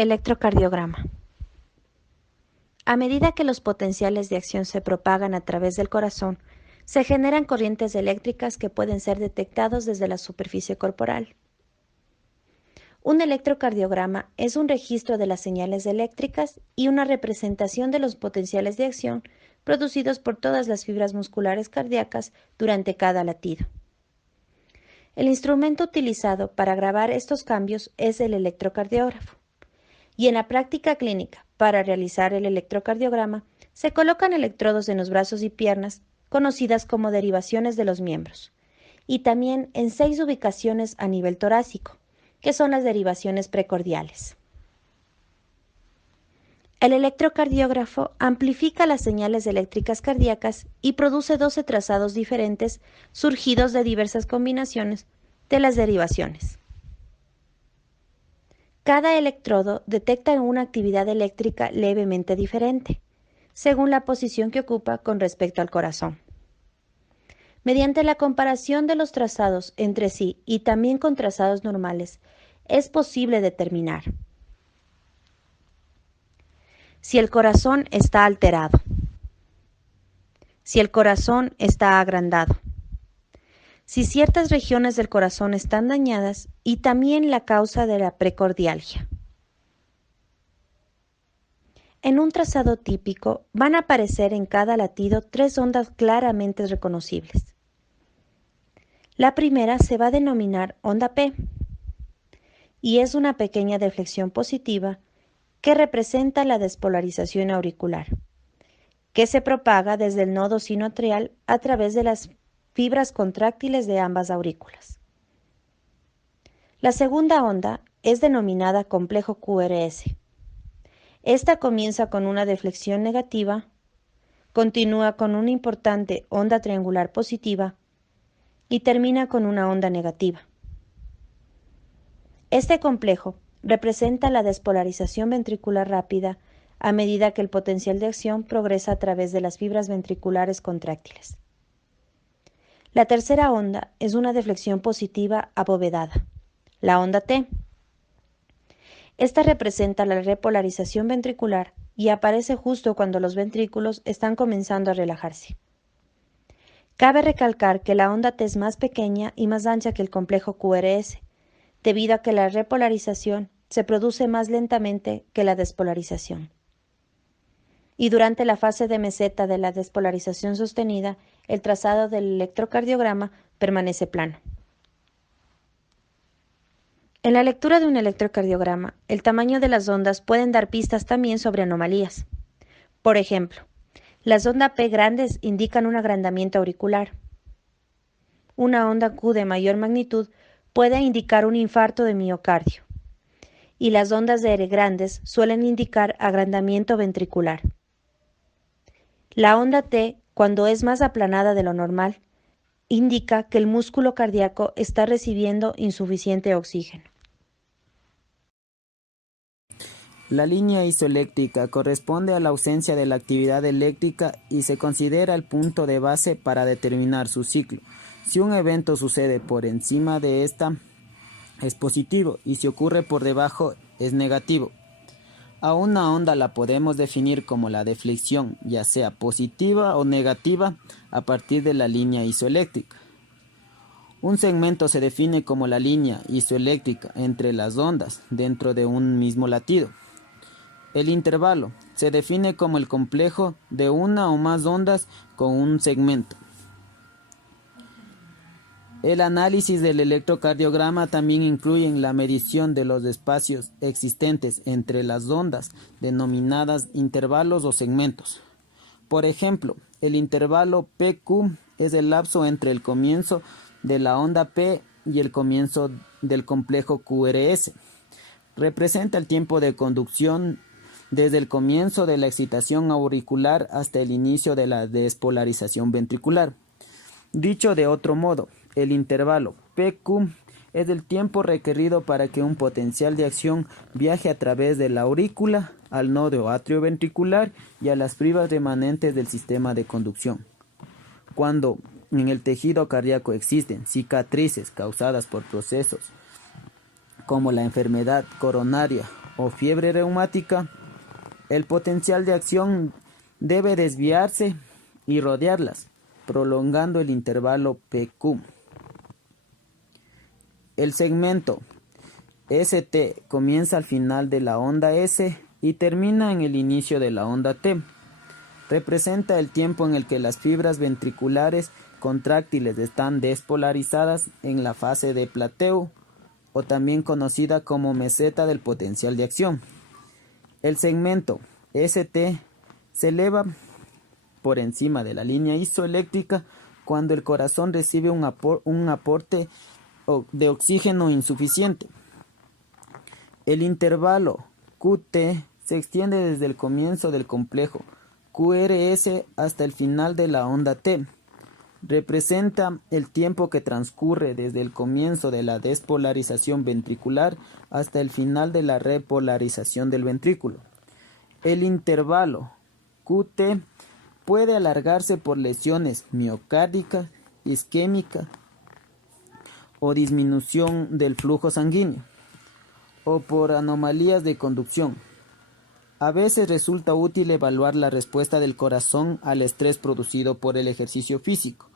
Electrocardiograma. A medida que los potenciales de acción se propagan a través del corazón, se generan corrientes eléctricas que pueden ser detectados desde la superficie corporal. Un electrocardiograma es un registro de las señales eléctricas y una representación de los potenciales de acción producidos por todas las fibras musculares cardíacas durante cada latido. El instrumento utilizado para grabar estos cambios es el electrocardiógrafo. Y en la práctica clínica, para realizar el electrocardiograma, se colocan electrodos en los brazos y piernas, conocidas como derivaciones de los miembros, y también en 6 ubicaciones a nivel torácico, que son las derivaciones precordiales. El electrocardiógrafo amplifica las señales eléctricas cardíacas y produce 12 trazados diferentes surgidos de diversas combinaciones de las derivaciones. Cada electrodo detecta una actividad eléctrica levemente diferente, según la posición que ocupa con respecto al corazón. Mediante la comparación de los trazados entre sí y también con trazados normales, es posible determinar si el corazón está alterado, si el corazón está agrandado, si ciertas regiones del corazón están dañadas y también la causa de la precordialgia. En un trazado típico van a aparecer en cada latido 3 ondas claramente reconocibles. La primera se va a denominar onda P y es una pequeña deflexión positiva que representa la despolarización auricular, que se propaga desde el nodo sinoatrial a través de las fibras contráctiles de ambas aurículas. La segunda onda es denominada complejo QRS. Esta comienza con una deflexión negativa, continúa con una importante onda triangular positiva y termina con una onda negativa. Este complejo representa la despolarización ventricular rápida a medida que el potencial de acción progresa a través de las fibras ventriculares contráctiles. La tercera onda es una deflexión positiva abovedada, la onda T. Esta representa la repolarización ventricular y aparece justo cuando los ventrículos están comenzando a relajarse. Cabe recalcar que la onda T es más pequeña y más ancha que el complejo QRS, debido a que la repolarización se produce más lentamente que la despolarización. Y durante la fase de meseta de la despolarización sostenida, el trazado del electrocardiograma permanece plano. En la lectura de un electrocardiograma, el tamaño de las ondas pueden dar pistas también sobre anomalías. Por ejemplo, las ondas P grandes indican un agrandamiento auricular. Una onda Q de mayor magnitud puede indicar un infarto de miocardio. Y las ondas de R grandes suelen indicar agrandamiento ventricular. La onda T, cuando es más aplanada de lo normal, indica que el músculo cardíaco está recibiendo insuficiente oxígeno. La línea isoeléctrica corresponde a la ausencia de la actividad eléctrica y se considera el punto de base para determinar su ciclo. Si un evento sucede por encima de esta, es positivo, y si ocurre por debajo, es negativo. A una onda la podemos definir como la deflexión, ya sea positiva o negativa, a partir de la línea isoeléctrica. Un segmento se define como la línea isoeléctrica entre las ondas dentro de un mismo latido. El intervalo se define como el complejo de una o más ondas con un segmento. El análisis del electrocardiograma también incluye la medición de los espacios existentes entre las ondas, denominadas intervalos o segmentos. Por ejemplo, el intervalo PQ es el lapso entre el comienzo de la onda P y el comienzo del complejo QRS. Representa el tiempo de conducción desde el comienzo de la excitación auricular hasta el inicio de la despolarización ventricular. Dicho de otro modo, el intervalo PQ es el tiempo requerido para que un potencial de acción viaje a través de la aurícula al nodo atrioventricular y a las fibras remanentes del sistema de conducción. Cuando en el tejido cardíaco existen cicatrices causadas por procesos como la enfermedad coronaria o fiebre reumática, el potencial de acción debe desviarse y rodearlas, prolongando el intervalo PQ. El segmento ST comienza al final de la onda S y termina en el inicio de la onda T. Representa el tiempo en el que las fibras ventriculares contráctiles están despolarizadas en la fase de plateo, o también conocida como meseta del potencial de acción. El segmento ST se eleva por encima de la línea isoeléctrica cuando el corazón recibe un aporte de oxígeno insuficiente. El intervalo QT se extiende desde el comienzo del complejo QRS hasta el final de la onda T. Representa el tiempo que transcurre desde el comienzo de la despolarización ventricular hasta el final de la repolarización del ventrículo. El intervalo QT puede alargarse por lesiones miocárdicas, isquémicas o disminución del flujo sanguíneo, o por anomalías de conducción. A veces resulta útil evaluar la respuesta del corazón al estrés producido por el ejercicio físico.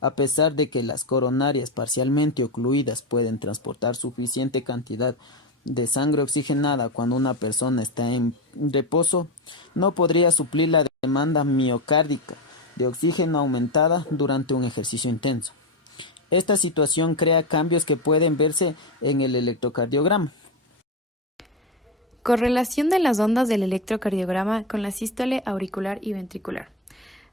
A pesar de que las coronarias parcialmente ocluidas pueden transportar suficiente cantidad de sangre oxigenada cuando una persona está en reposo, no podría suplir la demanda miocárdica de oxígeno aumentada durante un ejercicio intenso. Esta situación crea cambios que pueden verse en el electrocardiograma. Correlación de las ondas del electrocardiograma con la sístole auricular y ventricular.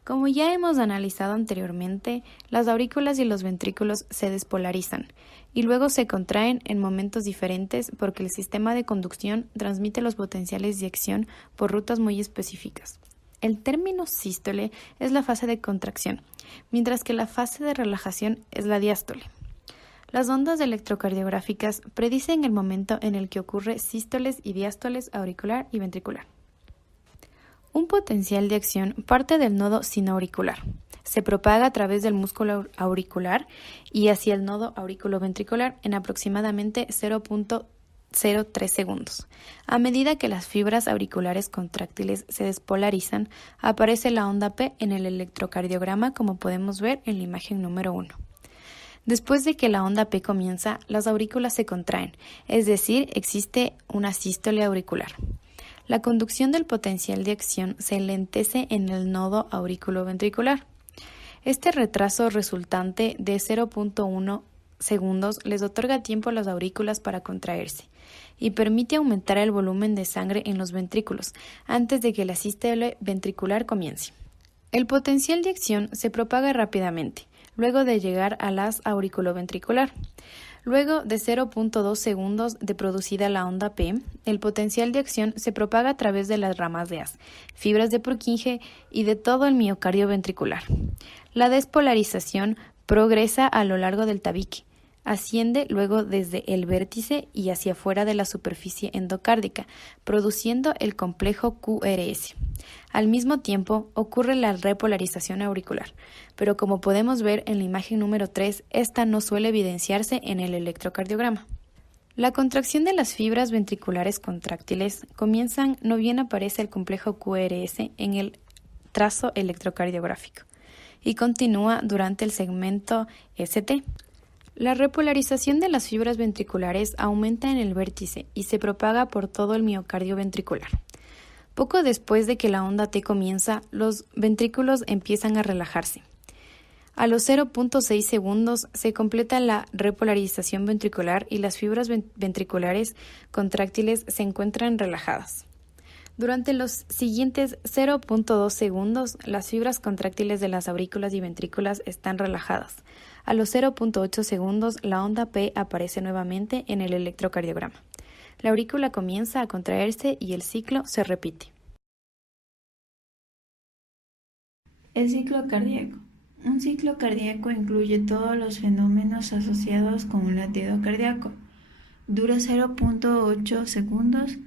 Como ya hemos analizado anteriormente, las aurículas y los ventrículos se despolarizan y luego se contraen en momentos diferentes porque el sistema de conducción transmite los potenciales de acción por rutas muy específicas. El término sístole es la fase de contracción, mientras que la fase de relajación es la diástole. Las ondas electrocardiográficas predicen el momento en el que ocurre sístoles y diástoles auricular y ventricular. Un potencial de acción parte del nodo sinoauricular, se propaga a través del músculo auricular y hacia el nodo auriculoventricular en aproximadamente 0.03 segundos. A medida que las fibras auriculares contráctiles se despolarizan, aparece la onda P en el electrocardiograma, como podemos ver en la imagen número 1. Después de que la onda P comienza, las aurículas se contraen, es decir, existe una sístole auricular. La conducción del potencial de acción se enlentece en el nodo auriculoventricular. Este retraso resultante de 0.1 segundos les otorga tiempo a las aurículas para contraerse y permite aumentar el volumen de sangre en los ventrículos antes de que la sístole ventricular comience. El potencial de acción se propaga rápidamente, luego de llegar a las auriculoventricular. Luego de 0.2 segundos de producida la onda P, el potencial de acción se propaga a través de las ramas de haz, fibras de Purkinje y de todo el miocardio ventricular. La despolarización progresa a lo largo del tabique, asciende luego desde el vértice y hacia afuera de la superficie endocárdica, produciendo el complejo QRS. Al mismo tiempo, ocurre la repolarización auricular, pero como podemos ver en la imagen número 3, esta no suele evidenciarse en el electrocardiograma. La contracción de las fibras ventriculares contráctiles comienzan no bien aparece el complejo QRS en el trazo electrocardiográfico y continúa durante el segmento ST. La repolarización de las fibras ventriculares aumenta en el vértice y se propaga por todo el miocardio ventricular. Poco después de que la onda T comienza, los ventrículos empiezan a relajarse. A los 0.6 segundos se completa la repolarización ventricular y las fibras ventriculares contráctiles se encuentran relajadas. Durante los siguientes 0.2 segundos, las fibras contráctiles de las aurículas y ventrículas están relajadas. A los 0.8 segundos, la onda P aparece nuevamente en el electrocardiograma. La aurícula comienza a contraerse y el ciclo se repite. El ciclo cardíaco. Un ciclo cardíaco incluye todos los fenómenos asociados con un latido cardíaco. Dura 0.8 segundos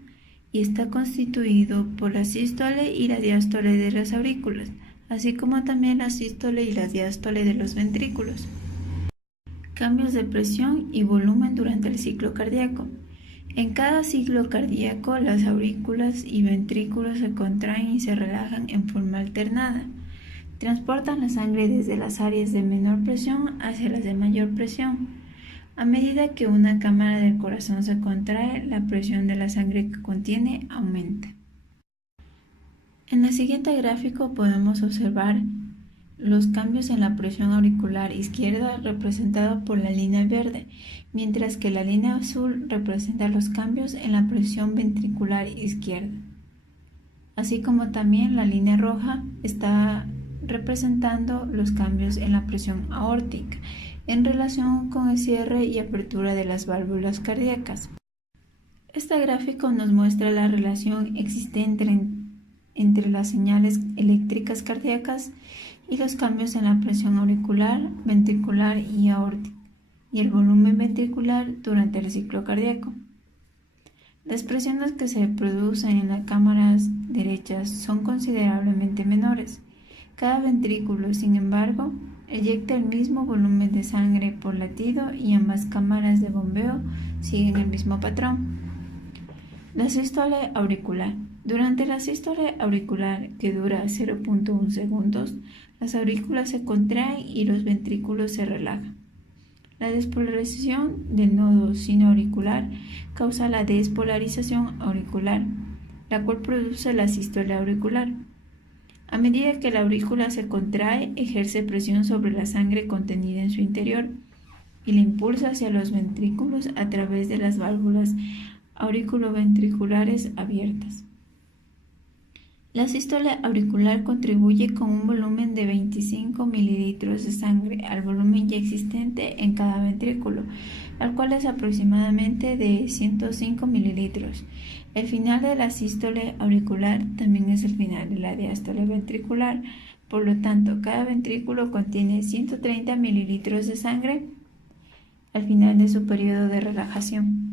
y está constituido por la sístole y la diástole de las aurículas, así como también la sístole y la diástole de los ventrículos. Cambios de presión y volumen durante el ciclo cardíaco. En cada ciclo cardíaco, las aurículas y ventrículos se contraen y se relajan en forma alternada. Transportan la sangre desde las áreas de menor presión hacia las de mayor presión. A medida que una cámara del corazón se contrae, la presión de la sangre que contiene aumenta. En el siguiente gráfico podemos observar los cambios en la presión auricular izquierda representado por la línea verde, mientras que la línea azul representa los cambios en la presión ventricular izquierda. Así como también la línea roja está representando los cambios en la presión aórtica en relación con el cierre y apertura de las válvulas cardíacas. Este gráfico nos muestra la relación existente entre las señales eléctricas cardíacas y los cambios en la presión auricular, ventricular y aórtica, y el volumen ventricular durante el ciclo cardíaco. Las presiones que se producen en las cámaras derechas son considerablemente menores. Cada ventrículo, sin embargo, eyecta el mismo volumen de sangre por latido y ambas cámaras de bombeo siguen el mismo patrón. La sístole auricular. Durante la sístole auricular, que dura 0.1 segundos, las aurículas se contraen y los ventrículos se relajan. La despolarización del nodo sinoauricular causa la despolarización auricular, la cual produce la sístole auricular. A medida que la aurícula se contrae, ejerce presión sobre la sangre contenida en su interior y la impulsa hacia los ventrículos a través de las válvulas auriculoventriculares abiertas. La sístole auricular contribuye con un volumen de 25 mililitros de sangre al volumen ya existente en cada ventrículo, al cual es aproximadamente de 105 mililitros. El final de la sístole auricular también es el final de la diástole ventricular, por lo tanto, cada ventrículo contiene 130 mililitros de sangre al final de su periodo de relajación.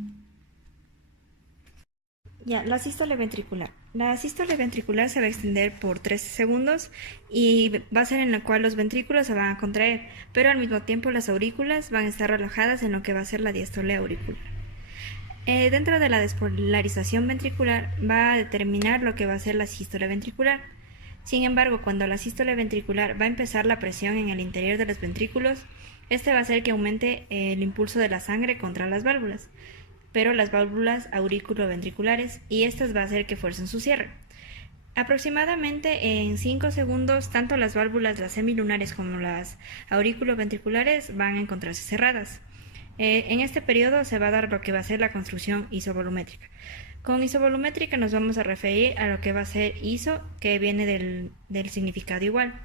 La sístole ventricular. La sístole ventricular se va a extender por 13 segundos y va a ser en la cual los ventrículos se van a contraer, pero al mismo tiempo las aurículas van a estar relajadas en lo que va a ser la diástole auricular. Dentro de la despolarización ventricular va a determinar lo que va a ser la sístole ventricular. Sin embargo, cuando la sístole ventricular va a empezar la presión en el interior de los ventrículos, este va a hacer que aumente el impulso de la sangre contra las válvulas, pero las válvulas auriculoventriculares, y estas va a hacer que fuercen su cierre. Aproximadamente en 5 segundos, tanto las válvulas, las semilunares como las auriculoventriculares van a encontrarse cerradas. En este periodo se va a dar lo que va a ser la construcción isovolumétrica. Con isovolumétrica nos vamos a referir a lo que va a ser iso, que viene del significado igual.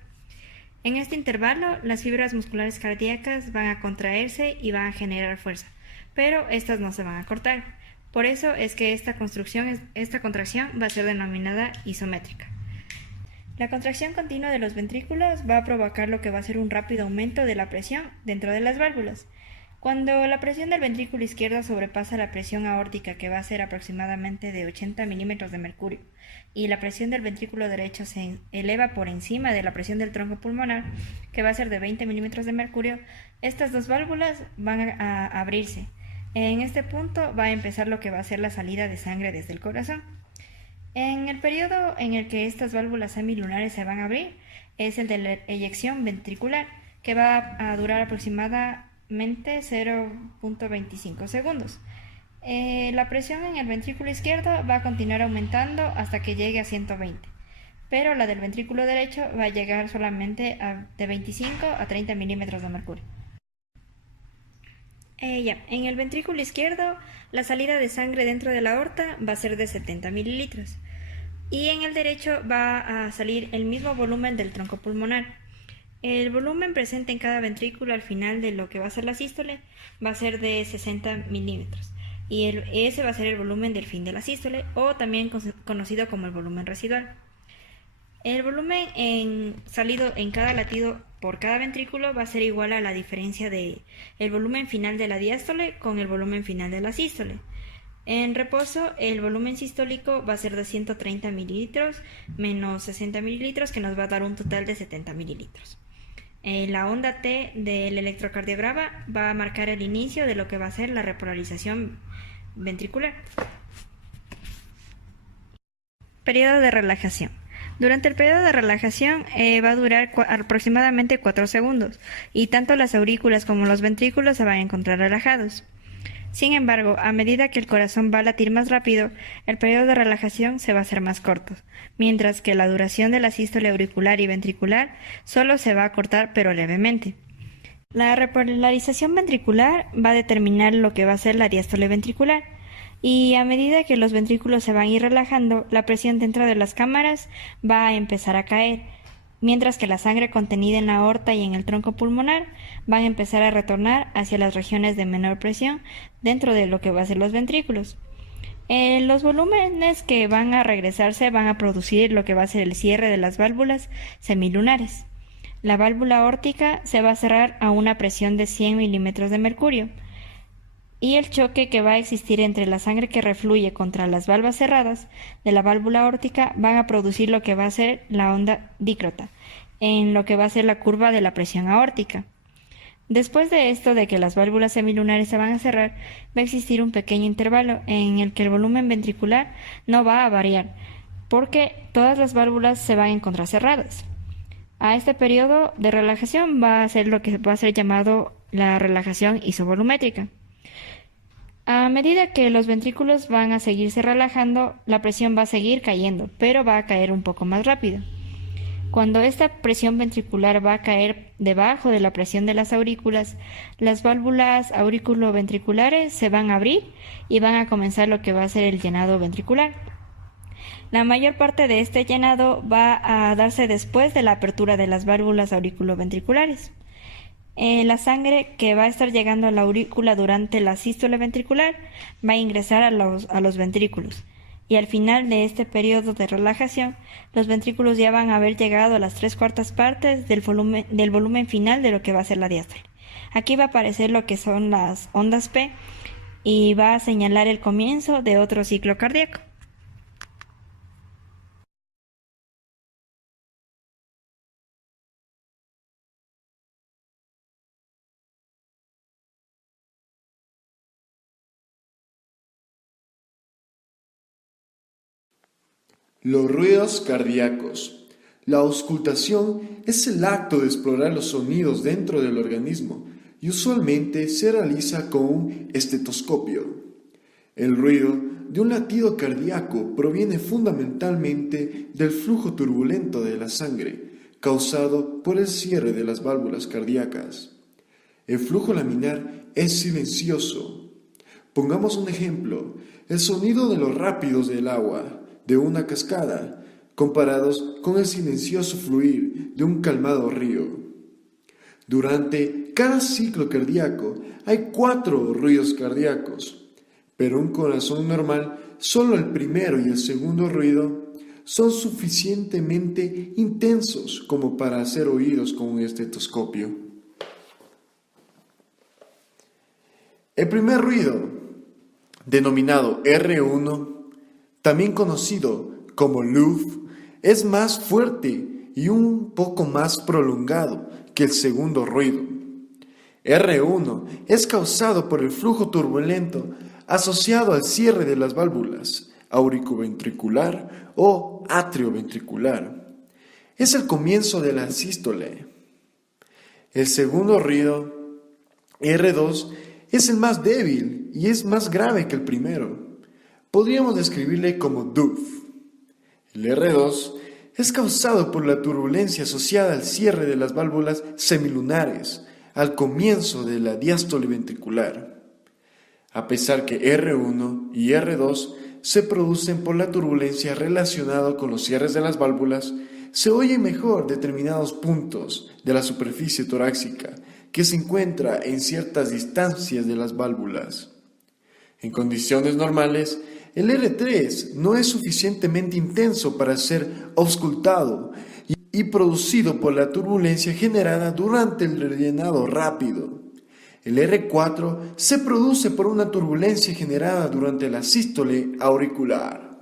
En este intervalo, las fibras musculares cardíacas van a contraerse y van a generar fuerza, pero estas no se van a cortar. Por eso es que esta contracción va a ser denominada isométrica. La contracción continua de los ventrículos va a provocar lo que va a ser un rápido aumento de la presión dentro de las válvulas. Cuando la presión del ventrículo izquierdo sobrepasa la presión aórtica, que va a ser aproximadamente de 80 milímetros de mercurio, y la presión del ventrículo derecho se eleva por encima de la presión del tronco pulmonar, que va a ser de 20 milímetros de mercurio, estas dos válvulas van a abrirse. En este punto va a empezar lo que va a ser la salida de sangre desde el corazón. En el periodo en el que estas válvulas semilunares se van a abrir es el de la eyección ventricular, que va a durar aproximadamente 0.25 segundos. La presión en el ventrículo izquierdo va a continuar aumentando hasta que llegue a 120, pero la del ventrículo derecho va a llegar solamente de 25 a 30 milímetros de mercurio. En el ventrículo izquierdo, la salida de sangre dentro de la aorta va a ser de 70 mililitros y en el derecho va a salir el mismo volumen del tronco pulmonar. El volumen presente en cada ventrículo al final de lo que va a ser la sístole va a ser de 60 milímetros y ese va a ser el volumen del fin de la sístole, o también conocido como el volumen residual. El volumen salido en cada latido por cada ventrículo va a ser igual a la diferencia de el volumen final de la diástole con el volumen final de la sístole. En reposo, el volumen sistólico va a ser de 130 mililitros menos 60 mililitros, que nos va a dar un total de 70 mililitros. La onda T del electrocardiograma va a marcar el inicio de lo que va a ser la repolarización ventricular. Periodo de relajación. Durante el periodo de relajación va a durar aproximadamente 4 segundos y tanto las aurículas como los ventrículos se van a encontrar relajados. Sin embargo, a medida que el corazón va a latir más rápido, el periodo de relajación se va a hacer más corto, mientras que la duración de la sístole auricular y ventricular solo se va a acortar pero levemente. La repolarización ventricular va a determinar lo que va a ser la diástole ventricular, y a medida que los ventrículos se van a ir relajando, la presión dentro de las cámaras va a empezar a caer, mientras que la sangre contenida en la aorta y en el tronco pulmonar van a empezar a retornar hacia las regiones de menor presión dentro de lo que va a ser los ventrículos. Los volúmenes que van a regresarse van a producir lo que va a ser el cierre de las válvulas semilunares. La válvula aórtica se va a cerrar a una presión de 100 milímetros de mercurio, y el choque que va a existir entre la sangre que refluye contra las valvas cerradas de la válvula aórtica van a producir lo que va a ser la onda dícrota, en lo que va a ser la curva de la presión aórtica. Después de esto, de que las válvulas semilunares se van a cerrar, va a existir un pequeño intervalo en el que el volumen ventricular no va a variar, porque todas las válvulas se van a encontrar cerradas. A este periodo de relajación va a ser lo que va a ser llamado la relajación isovolumétrica. A medida que los ventrículos van a seguirse relajando, la presión va a seguir cayendo, pero va a caer un poco más rápido. Cuando esta presión ventricular va a caer debajo de la presión de las aurículas, las válvulas auriculoventriculares se van a abrir y van a comenzar lo que va a ser el llenado ventricular. La mayor parte de este llenado va a darse después de la apertura de las válvulas auriculoventriculares. La sangre que va a estar llegando a la aurícula durante la sístole ventricular va a ingresar a los ventrículos, y al final de este periodo de relajación, los ventrículos ya van a haber llegado a las 3/4 partes del volumen final de lo que va a ser la diástole. Aquí va a aparecer lo que son las ondas P y va a señalar el comienzo de otro ciclo cardíaco. Los ruidos cardíacos. La auscultación es el acto de explorar los sonidos dentro del organismo y usualmente se realiza con un estetoscopio. El ruido de un latido cardíaco proviene fundamentalmente del flujo turbulento de la sangre, causado por el cierre de las válvulas cardíacas. El flujo laminar es silencioso. Pongamos un ejemplo: el sonido de los rápidos del agua de una cascada, comparados con el silencioso fluir de un calmado río. Durante cada ciclo cardíaco hay 4 ruidos cardíacos, pero un corazón normal, solo el primero y el segundo ruido son suficientemente intensos como para ser oídos con un estetoscopio. El primer ruido, denominado R1, también conocido como LUF, es más fuerte y un poco más prolongado que el segundo ruido. R1 es causado por el flujo turbulento asociado al cierre de las válvulas auriculoventricular o atrioventricular. Es el comienzo de la sístole. El segundo ruido, R2, es el más débil y es más grave que el primero. Podríamos describirle como DUF. El R2 es causado por la turbulencia asociada al cierre de las válvulas semilunares al comienzo de la diástole ventricular. A pesar que R1 y R2 se producen por la turbulencia relacionada con los cierres de las válvulas, se oye mejor determinados puntos de la superficie torácica que se encuentra en ciertas distancias de las válvulas. En condiciones normales, el R3 no es suficientemente intenso para ser auscultado y producido por la turbulencia generada durante el rellenado rápido. El R4 se produce por una turbulencia generada durante la sístole auricular.